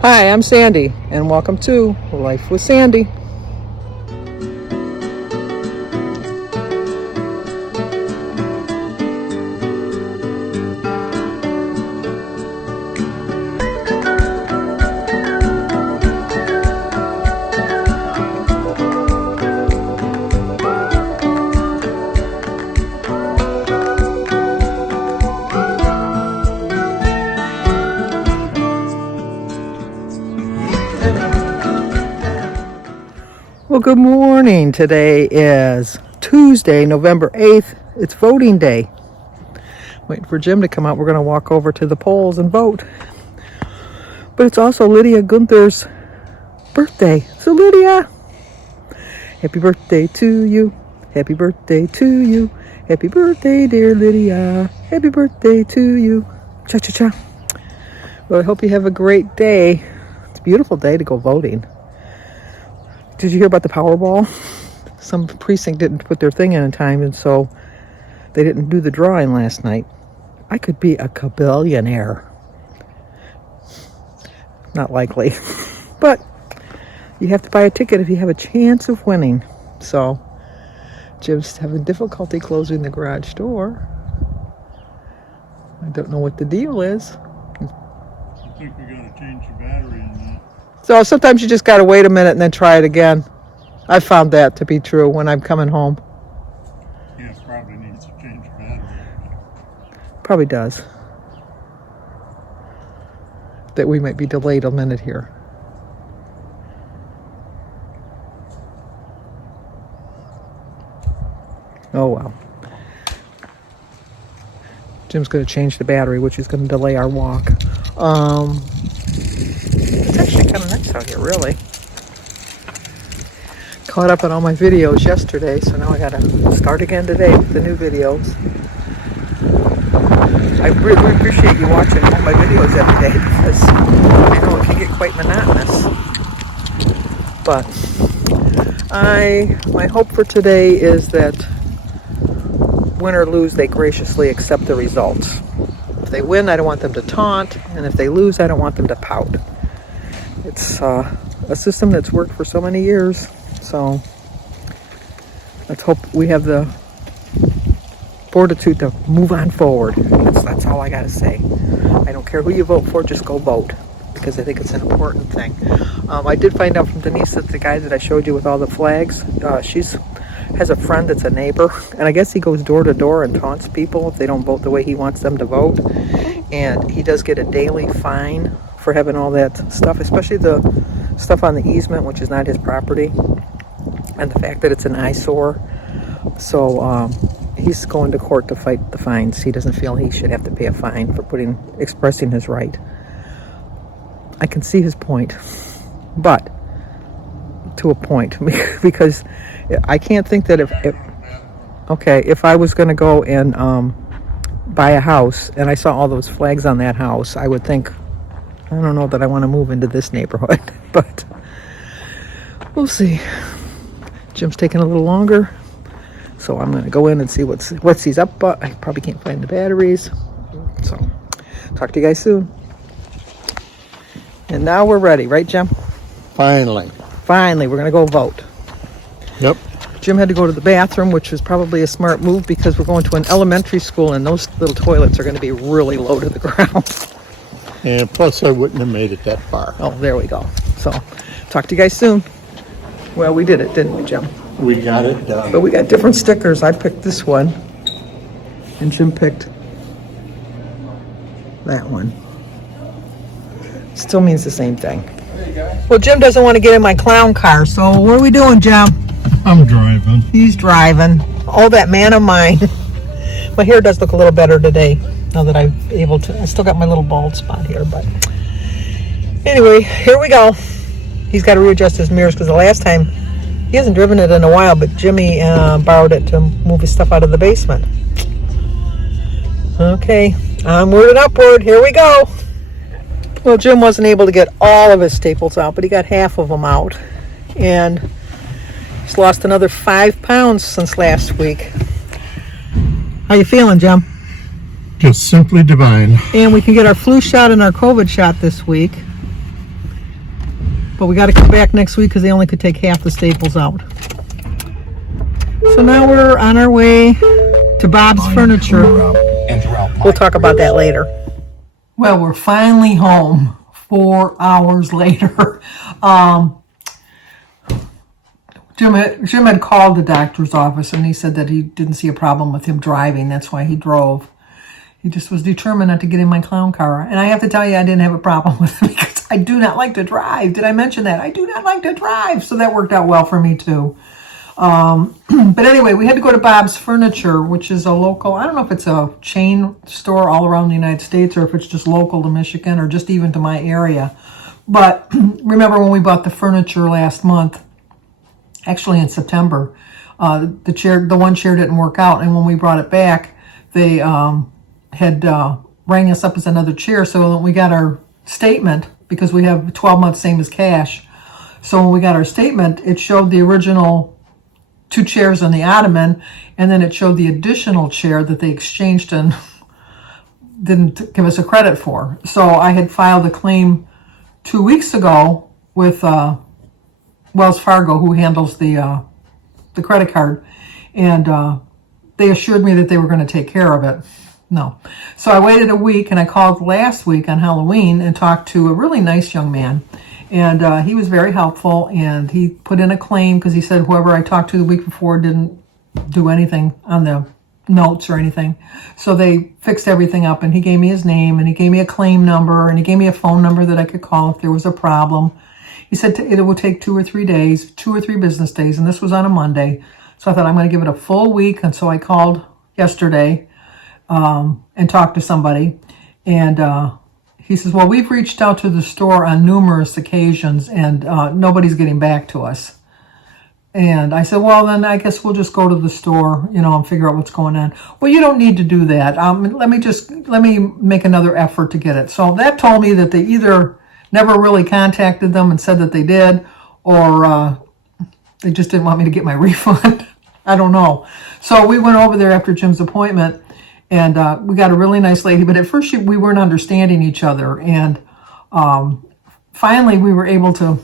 Hi, I'm Sandy, and welcome to Life with Sandy. Well, good morning. Today is Tuesday, November 8th. It's voting day. Waiting for Jim to come out. We're going to walk over to the polls and vote. But it's also Lydia Gunther's birthday. So Lydia, happy birthday to you. Happy birthday to you. Happy birthday, dear Lydia. Happy birthday to you. Cha-cha-cha. Well, I hope you have a great day. It's a beautiful day to go voting. Did you hear about the Powerball? Some precinct didn't put their thing in time, and so they didn't do the drawing last night. I could be a kabillionaire. Not likely. But you have to buy a ticket if you have a chance of winning. So Jim's having difficulty closing the garage door. I don't know what the deal is. I think we got to change the battery in that. So sometimes you just got to wait a minute and then try it again. I found that to be true when I'm coming home. Yeah, probably needs to change the battery. Probably does. That we might be delayed a minute here. Oh well. Jim's going to change the battery, which is going to delay our walk. It's actually kind of nice out here, really. Caught up on all my videos yesterday, so now I got to start again today with the new videos. I really appreciate you watching all my videos every day because I know it can get quite monotonous. But my hope for today is that win or lose, they graciously accept the results. If they win, I don't want them to taunt, and if they lose, I don't want them to pout. It's a system that's worked for so many years, so let's hope we have the fortitude to move on forward. That's all I gotta say. I don't care who you vote for, just go vote, because I think it's an important thing. I did find out from Denise that the guy that I showed you with all the flags, she's has a friend that's a neighbor, and I guess he goes door to door and taunts people if they don't vote the way he wants them to vote. And he does get a daily fine for having all that stuff, especially the stuff on the easement, which is not his property, and the fact that it's an eyesore. So he's going to court to fight the fines. He doesn't feel he should have to pay a fine for expressing his right. I can see his point, but to a point, because I can't think that if I was going to go and buy a house and I saw all those flags on that house, I would think, I don't know that I want to move into this neighborhood, but we'll see. Jim's taking a little longer, so I'm going to go in and see what's he's up, but I probably can't find the batteries. So talk to you guys soon. And now we're ready, right, Jim? Finally, we're going to go vote. Yep. Jim had to go to the bathroom, which was probably a smart move because we're going to an elementary school and those little toilets are going to be really low to the ground. And plus I wouldn't have made it that far. Oh, there we go. So, talk to you guys soon. Well, we did it, didn't we, Jim? We got it done. But we got different stickers. I picked this one, and Jim picked that one. Still means the same thing. Well, Jim doesn't want to get in my clown car, so what are we doing, Jim? I'm driving. He's driving. Oh, that man of mine. My hair does look a little better today, now that I'm able to. I still got my little bald spot here, but anyway, here we go. He's got to readjust his mirrors because the last time, he hasn't driven it in a while, but Jimmy borrowed it to move his stuff out of the basement. Okay, onward and upward. Here we go. Well, Jim wasn't able to get all of his staples out, but he got half of them out. And he's lost another 5 pounds since last week. How you feeling, Jim? Just simply divine. And we can get our flu shot and our COVID shot this week. But we got to come back next week because they only could take half the staples out. So now we're on our way to Bob's Furniture. We'll talk about that later. Well, we're finally home 4 hours later. Jim had called the doctor's office and he said that he didn't see a problem with him driving. That's why he drove. He just was determined not to get in my clown car. And I have to tell you, I didn't have a problem with it because I do not like to drive. Did I mention that? I do not like to drive. So that worked out well for me too. But anyway, we had to go to Bob's Furniture, which is a local, I don't know if it's a chain store all around the United States or if it's just local to Michigan or just even to my area. But remember when we bought the furniture last month, actually in September, the one chair didn't work out. And when we brought it back, they had rang us up as another chair. So when we got our statement, because we have 12 months same as cash. So when we got our statement, it showed the original 2 chairs on the ottoman, and then it showed the additional chair that they exchanged and didn't give us a credit for. So I had filed a claim 2 weeks ago with Wells Fargo, who handles the credit card, and they assured me that they were going to take care of it. No. So I waited a week, and I called last week on Halloween and talked to a really nice young man. And he was very helpful, and he put in a claim because he said whoever I talked to the week before didn't do anything on the notes or anything. So they fixed everything up, and he gave me his name, and he gave me a claim number, and he gave me a phone number that I could call if there was a problem. He said it would take 2 or 3 days, 2 or 3 business days, and this was on a Monday. So I thought I'm going to give it a full week, and so I called yesterday and talked to somebody, and he says, well, we've reached out to the store on numerous occasions, and nobody's getting back to us. And I said, well, then I guess we'll just go to the store, and figure out what's going on. Well, you don't need to do that. Let me make another effort to get it. So that told me that they either never really contacted them and said that they did, or they just didn't want me to get my refund. I don't know. So we went over there after Jim's appointment, and we got a really nice lady, but at first we weren't understanding each other. And finally we were able to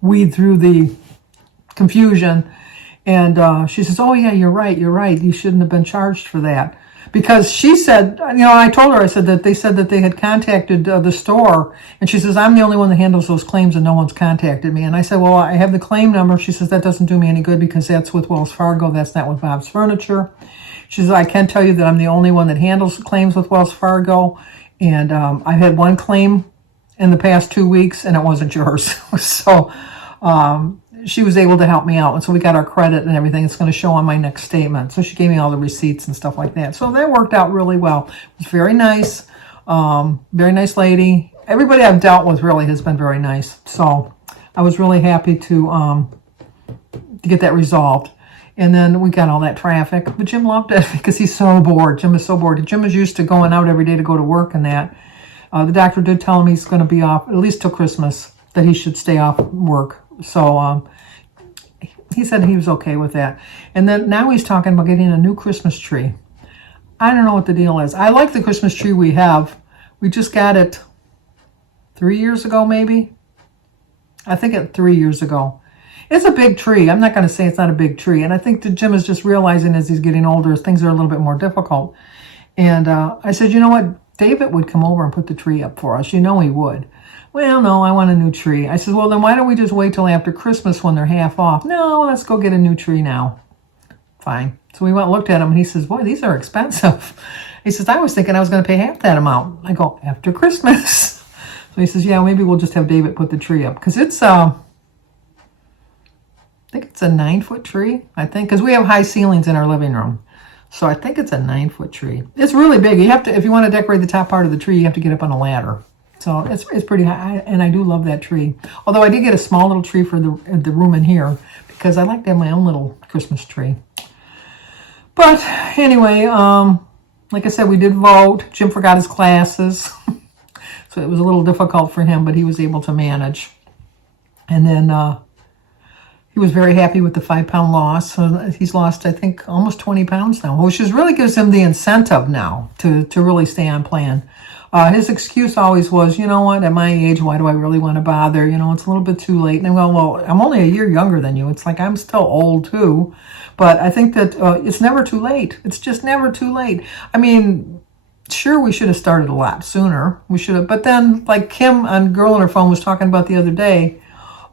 weed through the confusion. And she says, oh yeah, you're right. You shouldn't have been charged for that. Because she said, I told her, I said that they said that they had contacted the store. And she says, I'm the only one that handles those claims and no one's contacted me. And I said, well, I have the claim number. She says, that doesn't do me any good because that's with Wells Fargo. That's not with Bob's Furniture. She says, I can tell you that I'm the only one that handles claims with Wells Fargo. And I've had one claim in the past 2 weeks, and it wasn't yours. So she was able to help me out. And so we got our credit and everything. It's going to show on my next statement. So she gave me all the receipts and stuff like that. So that worked out really well. It was very nice. Very nice lady. Everybody I've dealt with really has been very nice. So I was really happy to get that resolved. And then we got all that traffic. But Jim loved it because he's so bored. Jim is so bored. Jim is used to going out every day to go to work and that. The doctor did tell him he's going to be off at least till Christmas, that he should stay off work. So he said he was okay with that. And then now he's talking about getting a new Christmas tree. I don't know what the deal is. I like the Christmas tree we have. We just got it 3 years ago, maybe. I think 3 years ago. It's a big tree. I'm not going to say it's not a big tree. And I think that Jim is just realizing as he's getting older, things are a little bit more difficult. And I said, you know what? David would come over and put the tree up for us. He would. Well, no, I want a new tree. I said, well, then why don't we just wait till after Christmas when they're half off? No, let's go get a new tree now. Fine. So we went and looked at them, and he says, boy, these are expensive. He says, I was thinking I was going to pay half that amount. I go, after Christmas. So he says, yeah, maybe we'll just have David put the tree up. Because it's I think it's a 9-foot tree, because we have high ceilings in our living room. So I think it's a 9-foot tree. It's really big. You have to, if you want to decorate the top part of the tree, you have to get up on a ladder. So it's pretty high, and I do love that tree. Although I did get a small little tree for the room in here because I like to have my own little Christmas tree. But anyway, like I said, we did vote. Jim forgot his glasses, so it was a little difficult for him, but he was able to manage. And then he was very happy with the 5-pound loss. So he's lost, I think, almost 20 pounds now, which really gives him the incentive now to really stay on plan. His excuse always was, you know what, at my age, why do I really want to bother? You know, it's a little bit too late. And I go, well, I'm only a year younger than you. It's like I'm still old too. But I think that it's never too late. It's just never too late. I mean, sure, we should have started a lot sooner. We should have. But then, like Kim on Girl on Her Phone was talking about the other day,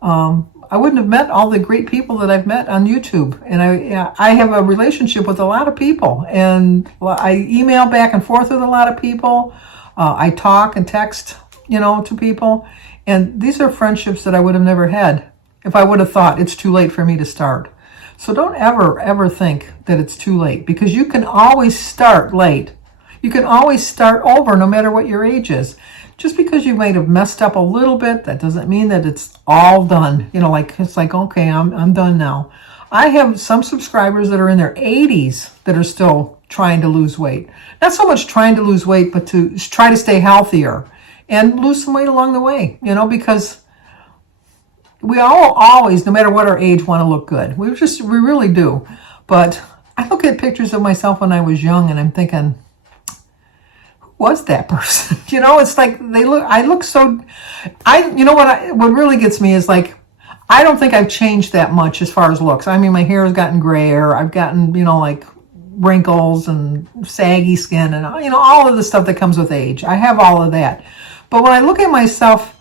I wouldn't have met all the great people that I've met on YouTube. And I have a relationship with a lot of people. And I email back and forth with a lot of people. I talk and text, to people. And these are friendships that I would have never had if I would have thought it's too late for me to start. So don't ever think that it's too late, because you can always start late. You can always start over no matter what your age is. Just because you might have messed up a little bit, that doesn't mean that it's all done. It's like, okay, I'm done now. I have some subscribers that are in their 80s that are still trying to lose weight. Not so much trying to lose weight, but to try to stay healthier and lose some weight along the way, because we all always, no matter what our age, want to look good. We really do. But I look at pictures of myself when I was young and I'm thinking, was that person? It's like I look so, what really gets me is like, I don't think I've changed that much as far as looks. I mean, my hair has gotten grayer. I've gotten, like wrinkles and saggy skin and, all of the stuff that comes with age. I have all of that. But when I look at myself,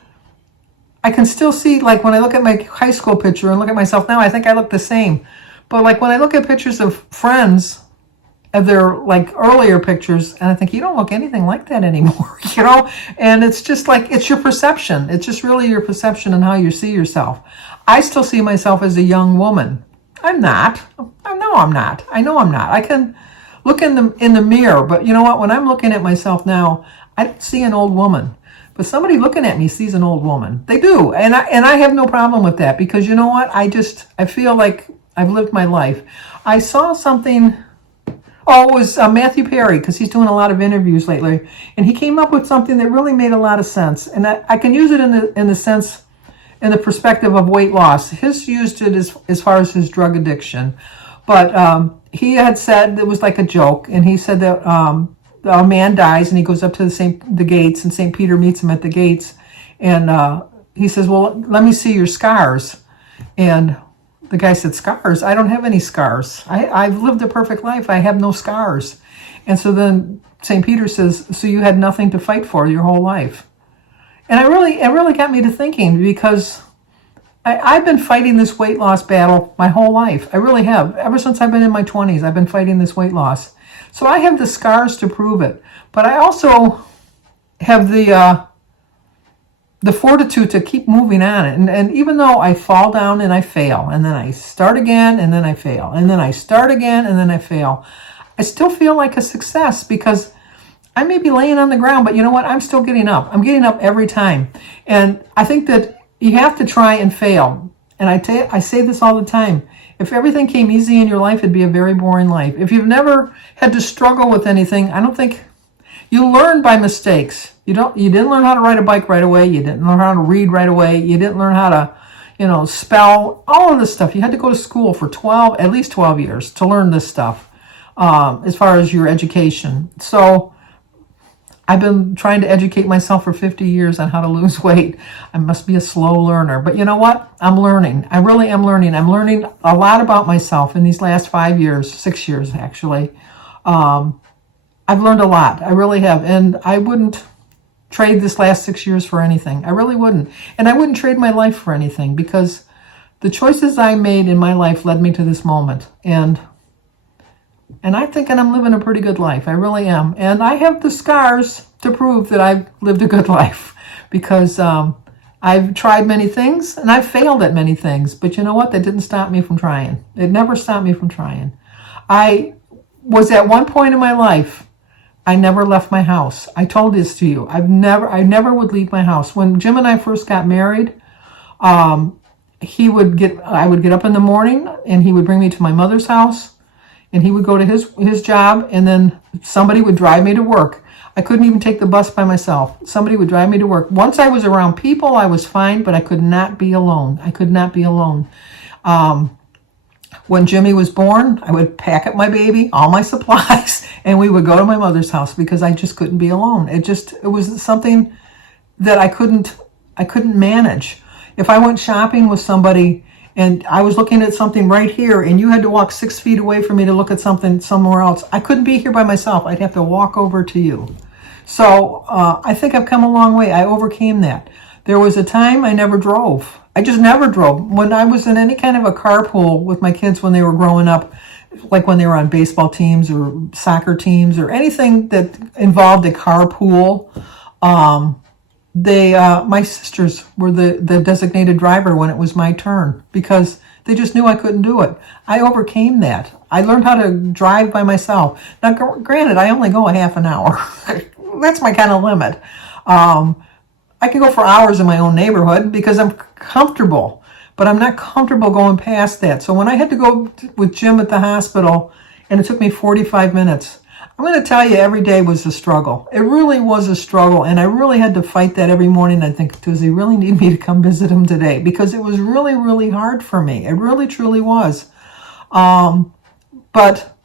I can still see, like when I look at my high school picture and look at myself now, I think I look the same. But like when I look at pictures of friends, of their like earlier pictures, and I think you don't look anything like that anymore, and it's just like, it's your perception. It's just really your perception and how you see yourself. I still see myself as a young woman. I'm not. I know I'm not. I can look in the mirror, but you know what? When I'm looking at myself now, I don't see an old woman. But somebody looking at me sees an old woman. They do, and I have no problem with that, because you know what? I feel like I've lived my life. I saw something. Oh, it was Matthew Perry, because he's doing a lot of interviews lately, and he came up with something that really made a lot of sense, and I can use it in the perspective of weight loss. His used it as far as his drug addiction, but he had said, it was like a joke, and he said that a man dies and he goes up to the gates, and St. Peter meets him at the gates, and he says, well, let me see your scars. And the guy said, scars? I don't have any scars. I've lived a perfect life. I have no scars. And so then St. Peter says, so you had nothing to fight for your whole life. And it really got me to thinking, because I've been fighting this weight loss battle my whole life. I really have. Ever since I've been in my 20s, I've been fighting this weight loss. So I have the scars to prove it. But I also have the fortitude to keep moving on. And even though I fall down and I fail, and then I start again, and then I fail, and then I start again, and then I fail, I still feel like a success, because I may be laying on the ground, but you know what? I'm still getting up. I'm getting up every time. And I think that you have to try and fail. And I say this all the time. If everything came easy in your life, it'd be a very boring life. If you've never had to struggle with anything, I don't think you learn by mistakes. You didn't learn how to ride a bike right away. You didn't learn how to read right away. You didn't learn how to, spell, all of this stuff. You had to go to school for at least 12 years to learn this stuff, as far as your education. So I've been trying to educate myself for 50 years on how to lose weight. I must be a slow learner. But you know what? I'm learning. I really am learning. I'm learning a lot about myself in these last 5 years, 6 years actually. I've learned a lot. I really have. And I wouldn't trade this last 6 years for anything. I really wouldn't. And I wouldn't trade my life for anything, because the choices I made in my life led me to this moment. And I'm thinking I'm living a pretty good life. I really am. And I have the scars to prove that I've lived a good life, because I've tried many things and I've failed at many things. But you know what? That didn't stop me from trying. It never stopped me from trying. I was at one point in my life, I never left my house. I told this to you. I never would leave my house. When Jim and I first got married, I would get up in the morning and he would bring me to my mother's house, and he would go to his job, and then somebody would drive me to work. I couldn't even take the bus by myself. Somebody would drive me to work. Once I was around people, I was fine, but I could not be alone. I could not be alone. When Jimmy was born, I would pack up my baby, all my supplies, and we would go to my mother's house because I just couldn't be alone. It was something that I couldn't manage. If I went shopping with somebody and I was looking at something right here and you had to walk 6 feet away from me to look at something somewhere else, I couldn't be here by myself. I'd have to walk over to you. So I think I've come a long way. I overcame that. There was a time I never drove. I just never drove. When I was in any kind of a carpool with my kids when they were growing up, like when they were on baseball teams or soccer teams or anything that involved a carpool, my sisters were the designated driver when it was my turn because they just knew I couldn't do it. I overcame that. I learned how to drive by myself. Now, granted, I only go a half an hour. That's my kind of limit. I can go for hours in my own neighborhood because I'm comfortable, but I'm not comfortable going past that. So when I had to go with Jim at the hospital and it took me 45 minutes, I'm going to tell you every day was a struggle. It really was a struggle, and I really had to fight that every morning. I think, does he really need me to come visit him today? Because it was really, really hard for me. It really, truly was. But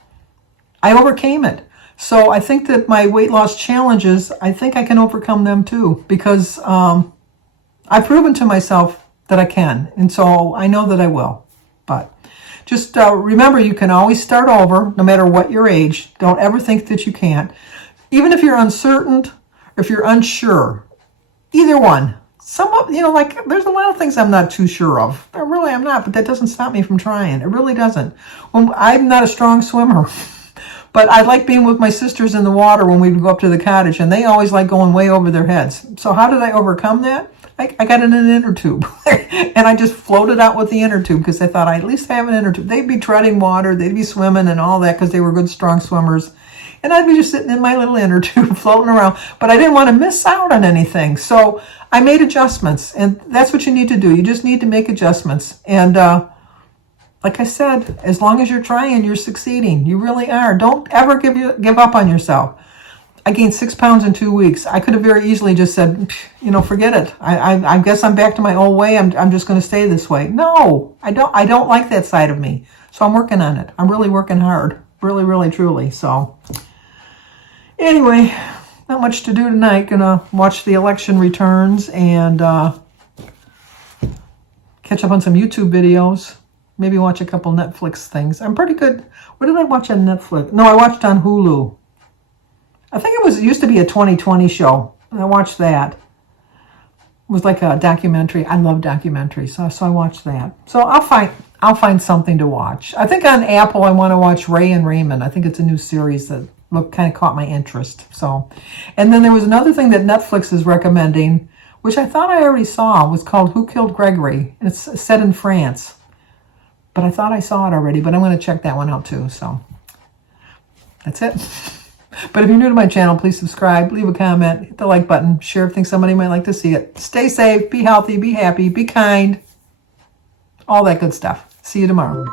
I overcame it. So I think that my weight loss challenges, I think I can overcome them too, because I've proven to myself that I can. And so I know that I will. But just remember, you can always start over, no matter what your age. Don't ever think that you can't. Even if you're uncertain, if you're unsure, either one. Like there's a lot of things I'm not too sure of. I'm not, but that doesn't stop me from trying. It really doesn't. I'm not a strong swimmer. But I like being with my sisters in the water when we would go up to the cottage, and they always like going way over their heads. So how did I overcome that? I got in an inner tube, and I just floated out with the inner tube because I thought I at least have an inner tube. They'd be treading water, they'd be swimming and all that because they were good, strong swimmers. And I'd be just sitting in my little inner tube floating around. But I didn't want to miss out on anything. So I made adjustments, and that's what you need to do. You just need to make adjustments. And like I said, as long as you're trying, you're succeeding. You really are. Don't ever give up on yourself. I gained 6 pounds in 2 weeks. I could have very easily just said, forget it. I guess I'm back to my old way. I'm just going to stay this way. No, I don't like that side of me. So I'm working on it. I'm really working hard. Really, really, truly. So anyway, not much to do tonight. Gonna watch the election returns and catch up on some YouTube videos. Maybe watch a couple Netflix things. I'm pretty good. What did I watch on Netflix? No, I watched on Hulu. I think it used to be a 2020 show. And I watched that. It was like a documentary. I love documentaries, so I watched that. So I'll find something to watch. I think on Apple I want to watch Ray and Raymond. I think it's a new series that kind of caught my interest. So, and then there was another thing that Netflix is recommending, which I thought I already saw. It was called Who Killed Gregory? And it's set in France. But I thought I saw it already, but I'm going to check that one out too. So that's it. But if you're new to my channel, please subscribe, leave a comment, hit the like button, share if you think somebody might like to see it. Stay safe, be healthy, be happy, be kind, all that good stuff. See you tomorrow.